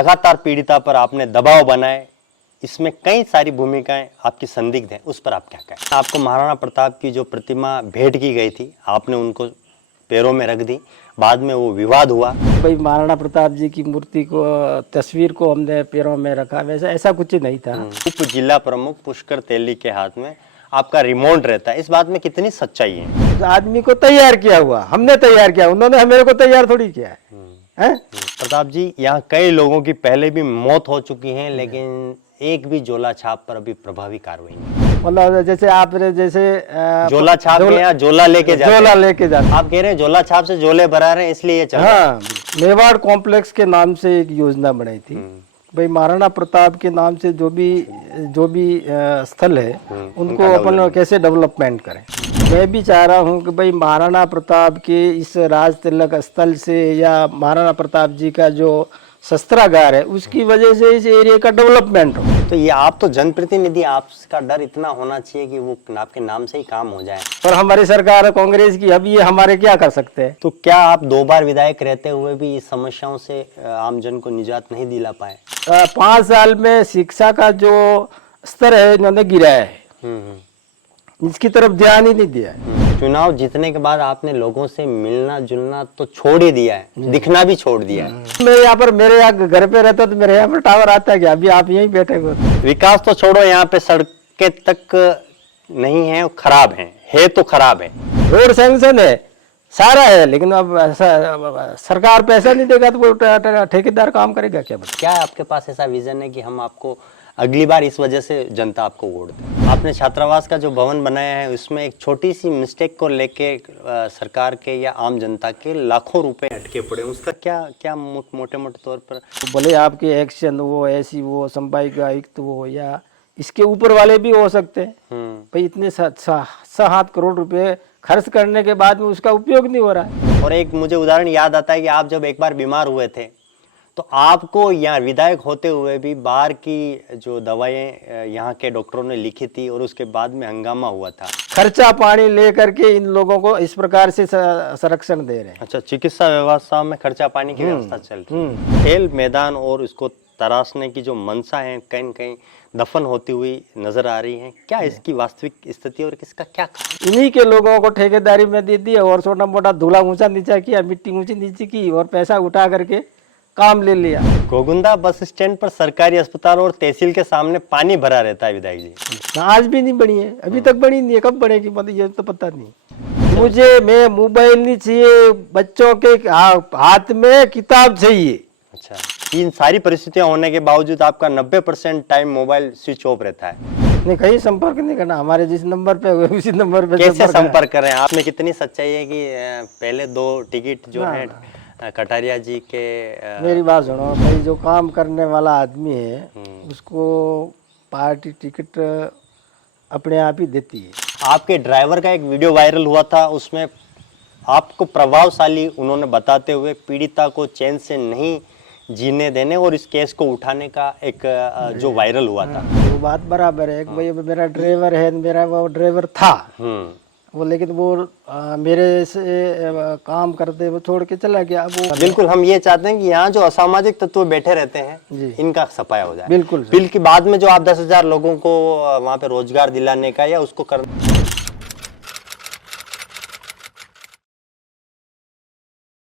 लगातार पीड़िता पर आपने दबाव बनाए, इसमें कई सारी भूमिकाएं आपकी संदिग्ध हैं, उस पर आप क्या कहें? आपको महाराणा प्रताप की जो प्रतिमा भेंट की गई थी, आपने उनको पैरों में रख दी, बाद में वो विवाद हुआ। भाई महाराणा प्रताप जी की मूर्ति को, तस्वीर को हमने पैरों में रखा, वैसा ऐसा कुछ नहीं था। उप जिला प्रमुख पुष्कर तेली के हाथ में आपका रिमोट रहता है, इस बात में कितनी सच्चाई है? तो आदमी को तैयार किया हुआ, हमने तैयार किया, उन्होंने मेरे को तैयार थोड़ी किया है? प्रताप जी, यहाँ कई लोगों की पहले भी मौत हो चुकी है, लेकिन एक भी झोला छाप पर अभी प्रभावी कार्रवाई नहीं। मतलब जैसे आप जैसे झोला छाप के यहाँ झोला लेके जाते झोला लेके जाते, आप कह रहे हैं झोला छाप से झोले भरा रहे हैं, इसलिए ये चल रहा है। हाँ, मेवाड़ कॉम्प्लेक्स के नाम से एक योजना बनाई थी भाई, महाराणा प्रताप के नाम से जो भी स्थल है उनको अपन कैसे डेवलपमेंट करें। मैं भी चाह रहा हूँ कि भाई महाराणा प्रताप के इस राज तिलक स्थल से या महाराणा प्रताप जी का जो शस्त्रागार है उसकी वजह से इस एरिया का डेवलपमेंट हो। तो ये आप तो जनप्रतिनिधि, आपका डर इतना होना चाहिए कि वो आपके नाम से ही काम हो जाए। पर हमारी सरकार है कांग्रेस की, अभी ये हमारे क्या कर सकते हैं? तो क्या आप 2 बार विधायक रहते हुए भी इस समस्याओं से आम जन को निजात नहीं दिला पाए? 5 साल में शिक्षा का जो स्तर है इन्होंने गिराया है, इसकी तरफ ध्यान ही नहीं दिया है। चुनाव जीतने के बाद आपने लोगों से मिलना जुलना तो छोड़ ही दिया है, दिखना भी छोड़ दिया है। मैं यहाँ पर, मेरे यहाँ घर पे रहता तो मेरे यहाँ पर टावर आता है क्या? अभी आप यहीं बैठे हुए। विकास तो छोड़ो, यहाँ पे सड़कें तक नहीं है, खराब है तो खराब है। रोड सैंक्शन है, सारा है, लेकिन अब सरकार पैसा नहीं देगा तो वो ठेकेदार काम करेगा क्या? क्या आपके पास ऐसा विजन है कि हम आपको अगली बार इस वजह से जनता आपको वोट दे? आपने छात्रावास का जो भवन बनाया है उसमें एक छोटी सी मिस्टेक को लेके सरकार के या आम जनता के लाखों रुपए अटके पड़े, उसका क्या मोटे मोटे तौर पर? भले आपके एक्शन वो ऐसी वो संभाई का आयुक्त वो या इसके ऊपर वाले भी हो सकते हैं भाई, इतने 7 करोड़ रुपए खर्च करने के बाद में उसका उपयोग नहीं हो रहा है। और एक मुझे उदाहरण याद आता है कि आप जब एक बार बीमार हुए थे तो आपको यहाँ विधायक होते हुए भी बाहर की जो दवाएं यहाँ के डॉक्टरों ने लिखी थी और उसके बाद में हंगामा हुआ था। खर्चा पानी लेकर के इन लोगों को इस प्रकार से संरक्षण दे रहे हैं। अच्छा, चिकित्सा व्यवस्था में खर्चा पानी की व्यवस्था चल रही है। खेल मैदान और इसको तराशने की जो मंशा है कहीं न कहीं दफन होती हुई नजर आ रही है। क्या इसकी वास्तविक स्थिति और किसका क्या? इन्हीं के लोगों को ठेकेदारी में दे दिया और छोटा मोटा धूला ऊंचा नीचा किया, मिट्टी ऊंची नीची की और पैसा उठा करके काम ले लिया। गोगुंदा बस स्टैंड पर सरकारी अस्पताल और तहसील के सामने पानी भरा रहता है विधायक जी। आज भी नहीं बनी है, अभी तक बनी नहीं है, कब बनेगी मतलब ये तो पता नहीं मुझे। मैं मोबाइल नहीं चाहिए, बच्चों के हाथ में किताब चाहिए। अच्छा, इन सारी परिस्थितियां होने के बावजूद आपका 90% टाइम मोबाइल स्विच ऑफ रहता है? नहीं, कहीं संपर्क नहीं करना, हमारे जिस नंबर पे हुए उसी नंबर पे कैसे संपर्क करें? आप में कितनी सच्चाई है कि पहले 2 टिकट जो है कटारिया जी के? मेरी बात सुनो भाई, जो काम करने वाला आदमी है उसको पार्टी टिकट अपने आप ही देती है। आपके ड्राइवर का एक वीडियो वायरल हुआ था, उसमें आपको प्रभावशाली उन्होंने बताते हुए पीड़िता को चैन से नहीं जीने देने और इस केस को उठाने का एक जो वायरल हुआ था। वो बात बराबर है, भाई मेरा ड्राइवर है, मेरा वो ड्राइवर था वो, लेकिन वो मेरे से काम करते वो छोड़ के चला गया। वो बिल्कुल, हम ये चाहते हैं कि यहाँ जो असामाजिक तत्व बैठे रहते हैं इनका सफाया हो जाए। बिल्कुल, बिल के बाद में जो आप 10,000 लोगों को वहाँ पे रोजगार दिलाने का या उसको कर